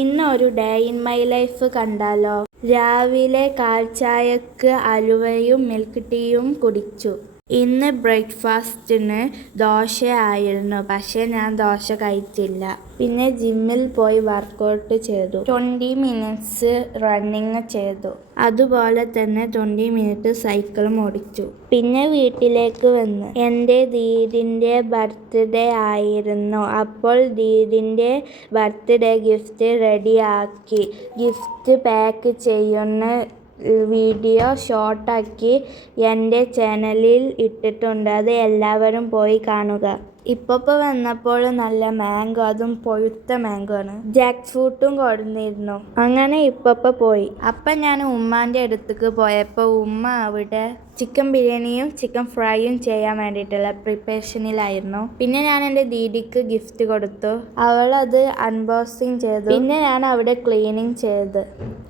ഇന്നൊരു day in my life കണ്ടാലോ? രാവിലെ കാൽച്ചായക്ക് അലുവയും മിൽക്ക് ടീയും കുടിച്ചു. ഇന്ന് ബ്രേക്ക്ഫാസ്റ്റിന് ദോശയായിരുന്നു. പക്ഷെ ഞാൻ ദോശ കഴിച്ചില്ല. പിന്നെ ജിമ്മിൽ പോയി വർക്കൗട്ട് ചെയ്തു. 20 മിനിറ്റ്സ് റണ്ണിങ് ചെയ്തു. അതുപോലെ തന്നെ 20 മിനിറ്റ് സൈക്കിളും ഓടിച്ചു. പിന്നെ വീട്ടിലേക്ക് വന്ന് എൻ്റെ ദീദിൻ്റെ ബർത്ത്ഡേ ആയിരുന്നു. അപ്പോൾ ദീദിൻ്റെ ബർത്ത്ഡേ ഗിഫ്റ്റ് റെഡിയാക്കി. ഗിഫ്റ്റ് പാക്ക് ചെയ്യുന്ന വീഡിയോ ഷോർട്ടാക്കി എൻ്റെ ചാനലിൽ ഇട്ടിട്ടുണ്ട്. അത് എല്ലാവരും പോയി കാണുക. ഇപ്പപ്പോ വന്നപ്പോൾ നല്ല മാംഗോ, അതും പൊഴുത്ത മാംഗോ ആണ്. ജാക്ക് ഫ്രൂട്ടും കൊടുന്നിരുന്നു. അങ്ങനെ ഇപ്പപ്പോ പോയി. അപ്പം ഞാൻ ഉമ്മാൻ്റെ അടുത്തേക്ക് പോയപ്പോൾ ഉമ്മ അവിടെ ചിക്കൻ ബിരിയാണിയും ചിക്കൻ ഫ്രൈയും ചെയ്യാൻ വേണ്ടിയിട്ടുള്ള പ്രിപ്പറേഷനിലായിരുന്നു. പിന്നെ ഞാൻ എൻ്റെ ദീദിക്ക് ഗിഫ്റ്റ് കൊടുത്തു. അവളത് അൺബോക്സിങ് ചെയ്തു. പിന്നെ ഞാൻ അവിടെ ക്ലീനിങ് ചെയ്ത്.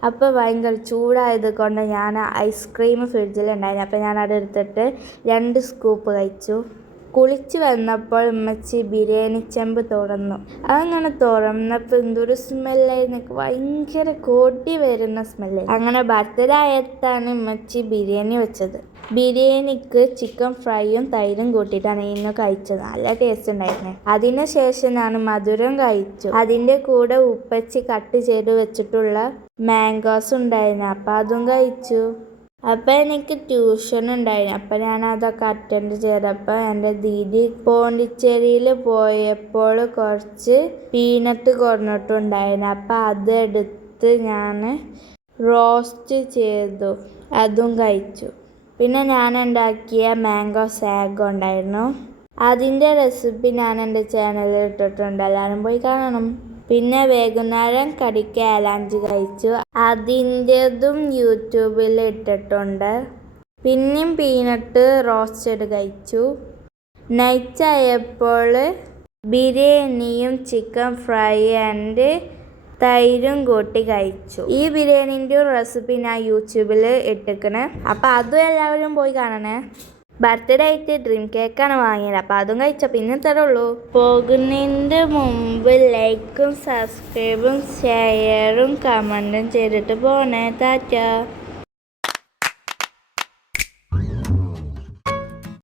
അപ്പോൾ ഭയങ്കര ചൂടായത് കൊണ്ട് ഞാൻ ഐസ്ക്രീം ഫ്രിഡ്ജിലുണ്ടായിരുന്നു. അപ്പോൾ ഞാൻ അതെടുത്തിട്ട് 2 സ്കൂപ്പ് കഴിച്ചു. കുളിച്ച് വന്നപ്പോൾ ഉമ്മച്ചി ബിരിയാണി ചെമ്പ് തുറന്നു. അങ്ങനെ തുറന്നപ്പോൾ എന്തൊരു സ്മെല്ലായിരുന്നു. എനിക്ക് ഭയങ്കര കൊതി വരുന്ന സ്മെല്ല്. അങ്ങനെ ബർത്ത്ഡേ ആയിട്ടാണ് ഉമ്മച്ചി ബിരിയാണി വെച്ചത്. ബിരിയാണിക്ക് ചിക്കൻ ഫ്രൈയും തൈരും കൂട്ടിയിട്ടാണ് ഇന്ന് കഴിച്ചത്. നല്ല ടേസ്റ്റ് ഉണ്ടായിരുന്നു. അതിനുശേഷം ഞാൻ മധുരം കഴിച്ചു. അതിൻ്റെ കൂടെ ഉപ്പച്ചി കട്ട് ചെയ്ത് വെച്ചിട്ടുള്ള മാംഗോസ് ഉണ്ടായിരുന്നു. അപ്പം അതും കഴിച്ചു. അപ്പം എനിക്ക് ട്യൂഷൻ ഉണ്ടായിരുന്നു. അപ്പം ഞാൻ അതൊക്കെ അറ്റൻഡ് ചെയ്തപ്പോൾ എൻ്റെ ദീദി പോണ്ടിച്ചേരിയിൽ പോയപ്പോൾ കുറച്ച് പീനട്ട് കൊണ്ടിട്ടുണ്ടായിരുന്നു. അപ്പം അതെടുത്ത് ഞാൻ റോസ്റ്റ് ചെയ്തു. അതും കഴിച്ചു. പിന്നെ ഞാൻ ഉണ്ടാക്കിയ മാംഗോ സാഗോ ഉണ്ടായിരുന്നു. അതിൻ്റെ റെസിപ്പി ഞാൻ എൻ്റെ ചാനലിൽ ഇട്ടിട്ടുണ്ട്. എല്ലാവരും പോയി കാണണം. പിന്നെ വൈകുന്നേരം കടിക്ക് ഏലാഞ്ചി കഴിച്ചു. അതിൻ്റെതും യൂട്യൂബിൽ ഇട്ടിട്ടുണ്ട്. പിന്നെയും പീനട്ട് റോസ്റ്റഡ് കഴിച്ചു. നൈറ്റ് ആയപ്പോൾ ബിരിയാണിയും ചിക്കൻ ഫ്രൈ ആൻഡ് തൈരും കൂട്ടി കഴിച്ചു. ഈ ബിരിയാണീൻ്റെ റെസിപ്പി ഞാൻ യൂട്യൂബിൽ ഇട്ടിക്കണ്. അപ്പോൾ അതും എല്ലാവരും പോയി കാണണേ. ബർത്ത്ഡേ ആയിട്ട് ഡ്രീം കേക്കാണ് വാങ്ങിയത്. അപ്പോൾ അതും കഴിച്ച പിന്നെ തരുള്ളൂ. പോകുന്നതിൻ്റെ മുമ്പ് ലൈക്കും സബ്സ്ക്രൈബും ഷെയറും കമൻറ്റും ചെയ്തിട്ട് പോണേ. ടാറ്റാ.